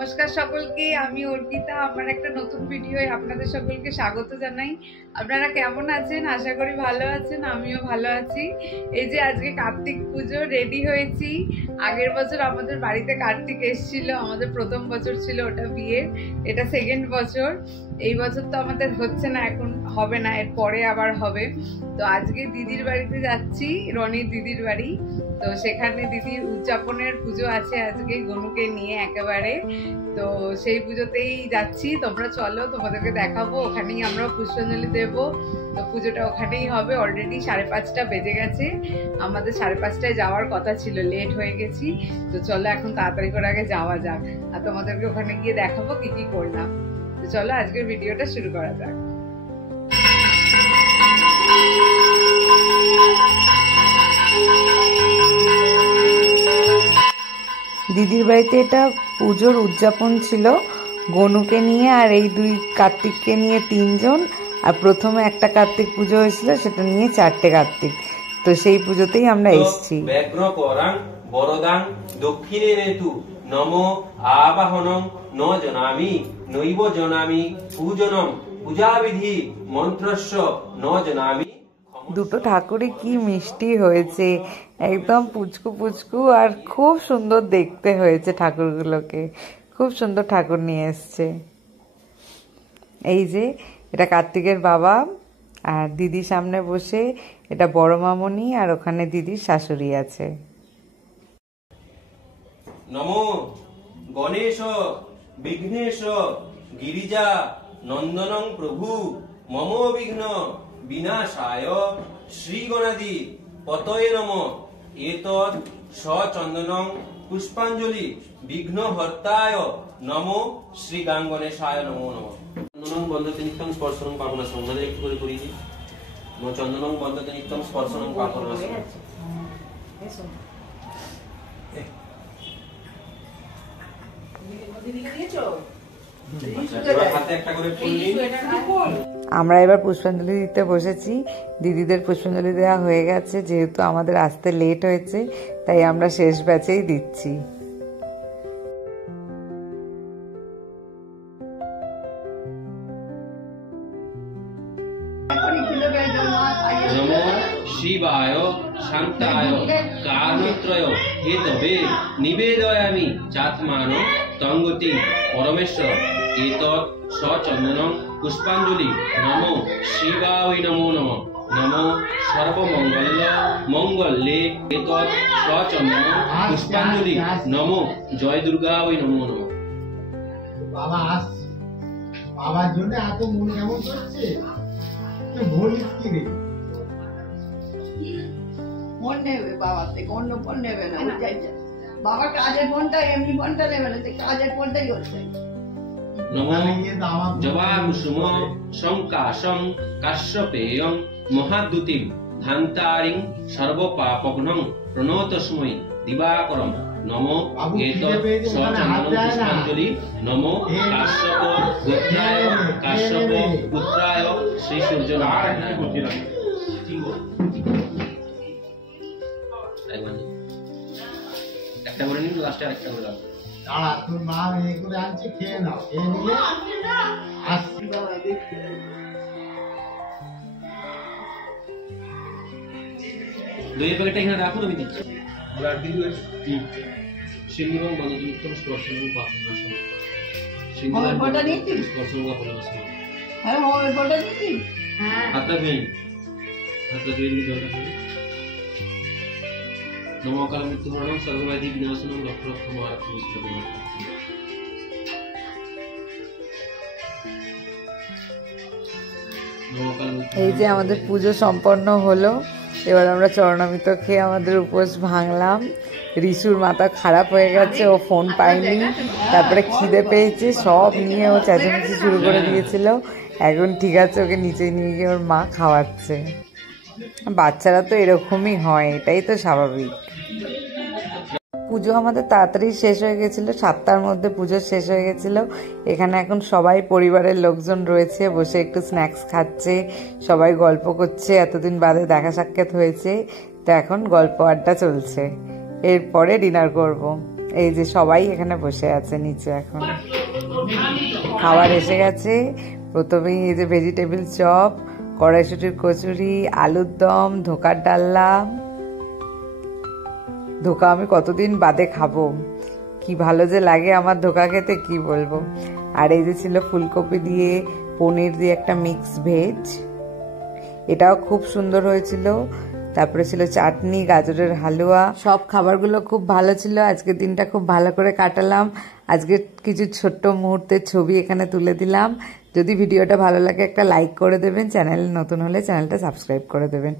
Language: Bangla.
নমস্কার সকলকে, আমি অর্পিতা। আমার একটা নতুন ভিডিওয় আপনাদের সকলকে স্বাগত জানাই। আপনারা কেমন আছেন? আশা করি ভালো আছেন, আমিও ভালো আছি। এই যে আজকে কার্তিক পুজো, রেডি হয়েছি। আগের বছর আমাদের বাড়িতে কার্তিক এসেছিল, আমাদের প্রথম বছর ছিল ওটা বিয়ের, এটা সেকেন্ড বছর। এই বছর তো আমাদের হচ্ছে না, এখন হবে না, এর পরে আবার হবে। তো আজকে দিদির বাড়িতে যাচ্ছি, রনির দিদির বাড়ি। তো সেখানে দিদির উদযাপনের পুজো আছে আজকে, গনুকে নিয়ে একেবারে। তো সেই পুজোতেই যাচ্ছি, তোমরা চলো, তোমাদেরকে দেখাবো। ওখানেই আমরা পুষ্পাঞ্জলি দেব। তো পুজোটা ওখানেই হবে। অলরেডি 5:30 বেজে গেছে, আমাদের 5:30টায় যাওয়ার কথা ছিল, লেট হয়ে গেছি। তো চলো এখন তাড়াতাড়ি করে আগে যাওয়া যাক, আর তোমাদেরকে ওখানে গিয়ে দেখাবো কি কি করলাম। তো চলো আজকের ভিডিওটা শুরু করা যাক। দিদির বাড়িতে এটা পুজোর উদযাপন ছিল, গনুকে নিয়ে আর এই দুই কার্তিককে নিয়ে 3 জন। আর প্রথমে একটা কার্তিক পুজো হয়েছিল, সেটা নিয়ে 4টে কার্তিক। তো সেই পুজোতেই আমরা এসেছি। ব্যাঘ্র করাং বরদাং দক্ষিণে নেতু নমো আবাহনং ন জনামি নৈব জনামি পূজনম পূজাবিধি মন্ত্রস্য ন জনামি। দুটো ঠাকুরই কি মিষ্টি হয়েছে, একদম পুচকু পুচকু, আর খুব সুন্দর দেখতে হয়েছে ঠাকুরগুলোকে। খুব সুন্দর ঠাকুর নিয়ে এসছে। এই যে এটা কার্তিকের বাবা, আর দিদি সামনে বসে, এটা বড় মামনি, আর ওখানে দিদির শাশুড়ি আছে। নমো গণেশ বিঘ্নেশ গিরিজা নন্দনং প্রভু মম বিঘ্ন বিনাশায় শ্রীগণাদি পতয়ে নমঃ। এতৎ সচন্দনং পুষ্পাঞ্জলি বিঘ্নহর্তায় নমো শ্রী গাঙ্গণেশায় নমো নমঃ। চন্দনং বন্দতে নিত্যং স্পর্শনং পাবনাসং। আমাদের একটু করে করি দিই। চন্দনং বন্দতে নিত্যং স্পর্শনং পাবনাসং। আমরা এবার পুষ্পাঞ্জলি দিতে বসেছি। দিদিদের পুষ্পাঞ্জলি দেওয়া হয়ে গেছে, যেহেতু আমাদের আসতে লেট হয়েছে তাই আমরা শেষ ব্যাচেই দিচ্ছি। নমো শিবায় শান্তায় কারণত্রয় হেতবে নিবেদয়ামি চাত্মান তঙ্গতি পরমেশ্বর। এতৎ সচন্দনং পুষ্পাঞ্জলি নমো শিবায় নমো নমঃ। নমো সর্বমঙ্গল মঙ্গলে এতৎ সচন্দনং পুষ্পাঞ্জলি নমো জয় দুর্গায় নমো নমঃ। বাবা আসছে, বাবার জন্য এত মন কেমন করছে, বলিস কি রে? ফোন নেবে বাবার থেকে, অন্য ফোন নেবে না। বাবা কাজের ফোনটা, এমনি ফোনটা নেবে না, কাজের ফোনটাই হচ্ছে। নমো জবাকুসুম সংকাশং কাশ্যপেয়ং মহাদ্যুতিম ধান্তারিং সর্বপাপঘ্নং প্রণতস্মৈ দিবাকরম। নমো এতৎ সচন্দনং পুষ্পাঞ্জলি নমো কাশ্যপ গোত্রায় কাশ্যপ পুত্রায় শ্রী সূর্যনারায়ণ। একটা করে নিন, লাস্টে আরেকটা করে দাও। দাঁড়া, তোর মা এ করে আনছে, খেয়ে নাও। খেয়ে নিলে আসছি। দইয়ের প্যাকেটটা এখানে রাখুন, আমি দিচ্ছি। সিংহং বন্দতে নিত্যং স্পর্শনং পাপনাশং। আমার ফটো নিয়েছি? স্পর্শনং পাপনাশং। হ্যাঁ, আমার ফটো নিয়েছি। হ্যাঁ, হাতটা ধুয়ে নিন, হাতটা ধুয়ে নিন, জলটা ধুয়ে। নমো অকাল মৃত্যুহরণং সর্বব্যাধি বিনাশনং লক্ষ লক্ষ মহারক্ষণ। এই যে আমাদের পুজো সম্পন্ন হলো, এবার আমরা চরণামৃত খেয়ে আমাদের উপোস ভাঙলাম। রিসুর মাথা খারাপ হয়ে গেছে, ও ফোন পায়নি, তারপরে খিদে পেয়েছে, সব নিয়ে ও চেঁচামেচি শুরু করে দিয়েছিল। এখন ঠিক আছে, ওকে নিচে নিয়ে গিয়ে ওর মা খাওয়াচ্ছে। বাচ্চারা তো এরকমই হয়, এটাই তো স্বাভাবিক। পুজো আমাদের তাড়াতাড়ি শেষ হয়ে গেছিল, 7টার মধ্যে পুজো শেষ হয়ে গেছিল। এখানে এখন সবাই পরিবারের লোকজন রয়েছে, বসে একটু স্ন্যাক্স খাচ্ছে, সবাই গল্প করছে, এতদিন বাদে দেখা সাক্ষাৎ হয়েছে, তো এখন গল্প আড্ডা চলছে। এরপরে ডিনার করব। এই যে সবাই এখানে বসে আছে নিচে এখন খাবার এসে গেছে। প্রথমেই এই যে ভেজিটেবিল চপ, কড়াইশুটির কচুরি, আলুর দম, ধোকার ডালনা। ধোকা আমি কতদিন বাদে খাবো, কি ভালো যে লাগে আমার ধোকা খেতে কি বলবো। আর এই যে ছিল ফুলকপি দিয়ে পনির দিয়ে একটা মিক্স ভেজ, এটাও খুব সুন্দর হয়েছিল। তারপরে ছিল চাটনি, গাজরের হালুয়া। সব খাবারগুলো খুব ভালো ছিল। আজকের দিনটা খুব ভালো করে কাটালাম। আজকে কিছু ছোট্ট মুহূর্তের ছবি এখানে তুলে দিলাম। যদি ভিডিওটা ভালো লাগে একটা লাইক করে দেবেন, চ্যানেল নতুন হলে চ্যানেলটা সাবস্ক্রাইব করে দেবেন।